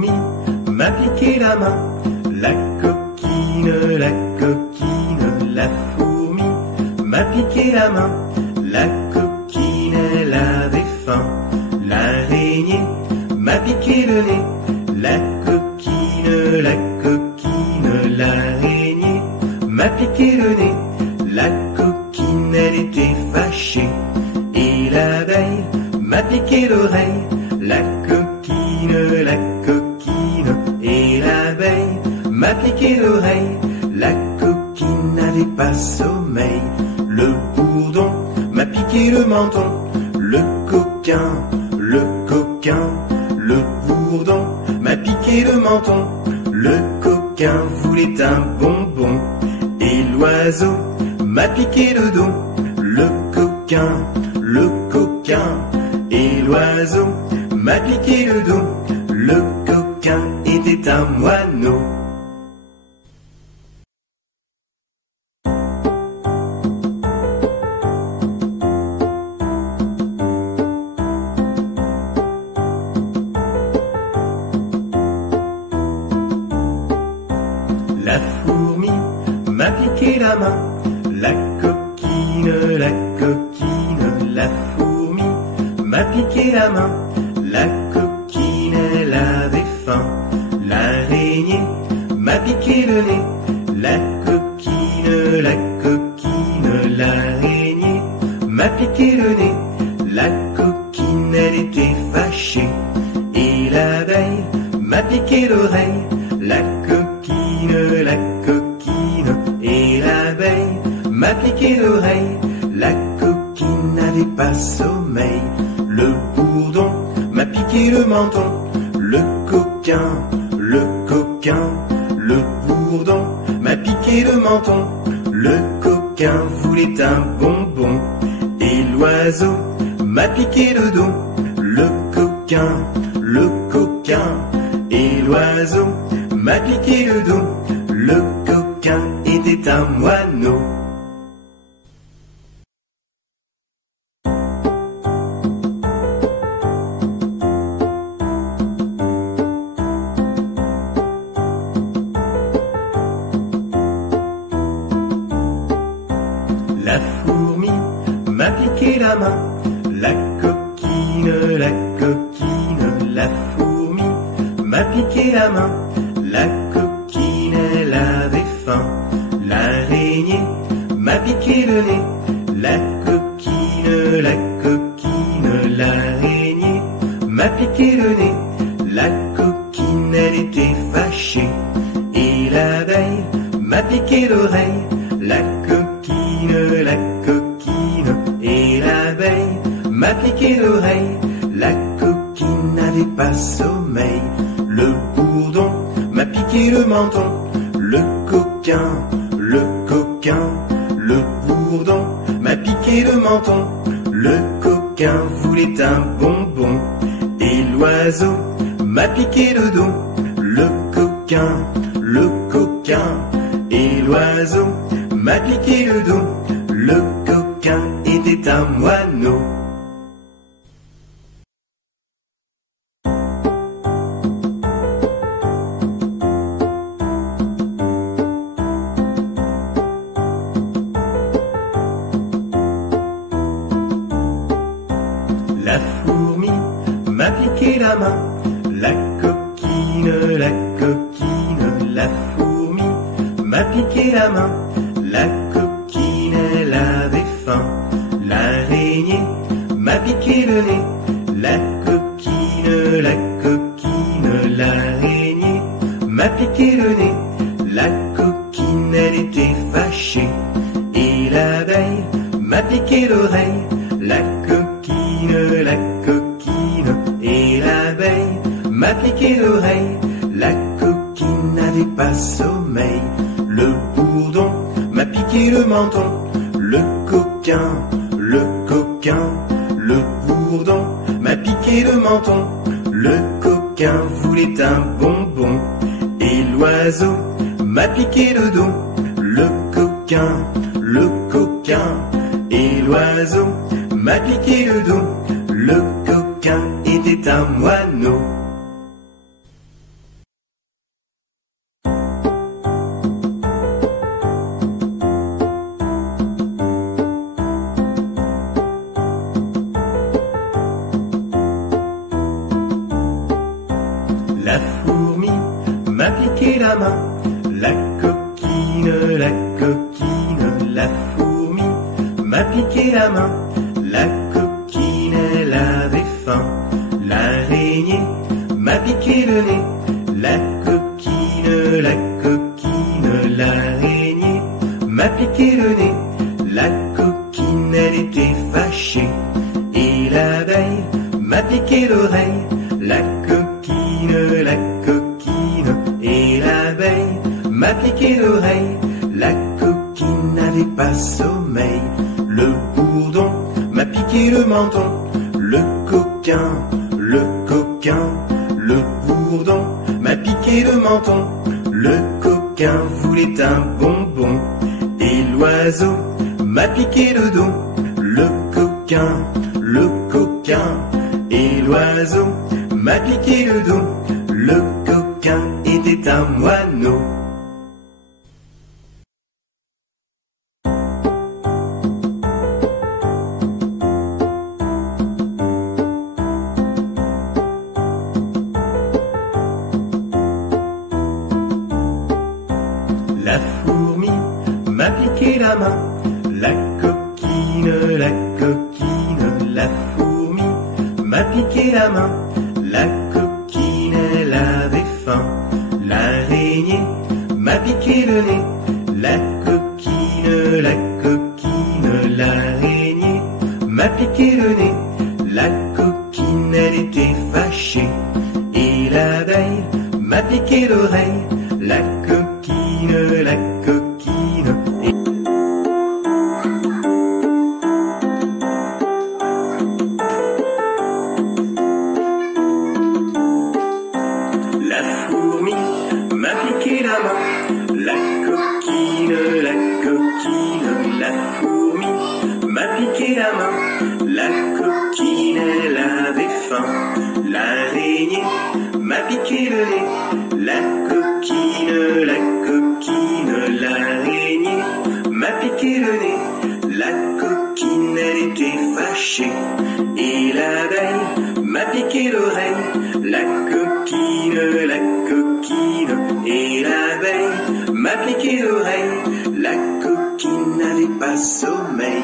fourmi m'a piqué la main. La coquine, la fourmi m'a piqué la main. La coquine, elle avait faim. L'araignée m'a piqué le nez. La coquine, l'araignée m'a piqué le nez. La coquine, elle était fâchée. Et l'abeille m'a piqué l'oreille. La coquine, et l'abeille m'a piqué l'oreille. La coquine n'avait pas sommeil. Le bourdon m'a piqué le menton. Le coquin, le bourdon m'a piqué le menton. Le coquin voulait un bonbon. Et l'oiseau m'a piqué le dos. Le coquin, et l'oiseau m'a piqué le dos. Le coquin était un moineau. La fourmi m'a piqué la main. La coquine, la fourmi m'a piqué la main. La coquine, elle avait faim. L'araignée m'a piqué le nez. La coquine, l'araignée m'a piqué le nez. La coquine, elle était fâchée. Et l'abeille m'a piqué l'oreille. La coquine, et l'abeille m'a piqué l'oreille. La coquine n'avait pas sommeil. Le bourdon m'a piqué le menton. Le coquin, le bourdon m'a piqué le menton. Le coquin voulait un bonbon. Et l'oiseau m'a piqué le dos. Le coquin, et l'oiseau m'a piqué le dos. Le coquin était un moineau. La fourmi m'a piqué la main. La coquine, la fourmi m'a piqué la main. La coquine, elle avait faim. L'araignée m'a piqué le nez. La coquine, l'araignée m'a piqué le nez. La coquine, elle était fâchée. Et l'abeille m'a piqué l'oreille. La coquine, et l'abeille m'a piqué l'oreille. La coquine n'avait pas sommeil. Le bourdon m'a piqué le menton. Le coquin, le bourdon m'a piqué le menton. Le coquin voulait un bonbon. Et l'oiseau m'a piqué le dos. Le coquin, et l'oiseau m'a piqué le dos. Le coquin était un moineau. La fourmi m'a piqué la main. La coquine, la fourmi m'a piqué la main. La coquine, elle avait faim. L'araignée m'a piqué le nez. La coquine, l'araignée m'a piqué le nez. La coquine, elle était fâchée. Et l'abeille m'a piqué l'oreille. La coquine, et l'abeille m'a piqué l'oreille. La coquine n'avait pas sommeil. Le bourdon m'a piqué le menton. Le coquin, le bourdon m'a piqué le menton. Le coquin voulait un bonbon. Et l'oiseau m'a piqué le dos. Le coquin, et l'oiseau m'a piqué le dos. Le coquin était un moineau. La fourmi m'a piqué la main. La coquine, la fourmi m'a piqué la main. La coquine, elle avait faim. L'araignée m'a piqué le nez. La coquine, l'araignée m'a piqué le nez. La coquine, elle était fâchée. Et l'abeille m'a piqué l'oreille. La coquine, et l'abeille m'a piqué l'oreille. La coquine n'avait pas sommeil. Le bourdon m'a piqué le menton. Le coquin, le bourdon m'a piqué le menton. Le coquin voulait un bonbon. Et l'oiseau m'a piqué le dos. Le coquin, et l'oiseau m'a piqué le dos. Le coquin était un moineau. La fourmi m'a piqué la main. La coquine, la fourmi m'a piqué la main. La coquine, elle avait faim. L'araignée m'a piqué le nez. La coquine, l'araignée m'a piqué le nez. La coquine, elle était fâchée. Et l'abeille m'a piqué l'oreille. La coquine, et la fourmi m'a piqué la main. La coquine, la fourmi m'a piqué la main. La coquine, elle avait faim. L'araignée m'a piqué le nez. La coquine, l'araignée m'a piqué le nez. La coquine, elle était fâchée. Et l'abeille m'a piqué l'oreille. La coquine, et l'abeille m'a piqué l'oreille. La coquine n'avait pas sommeil.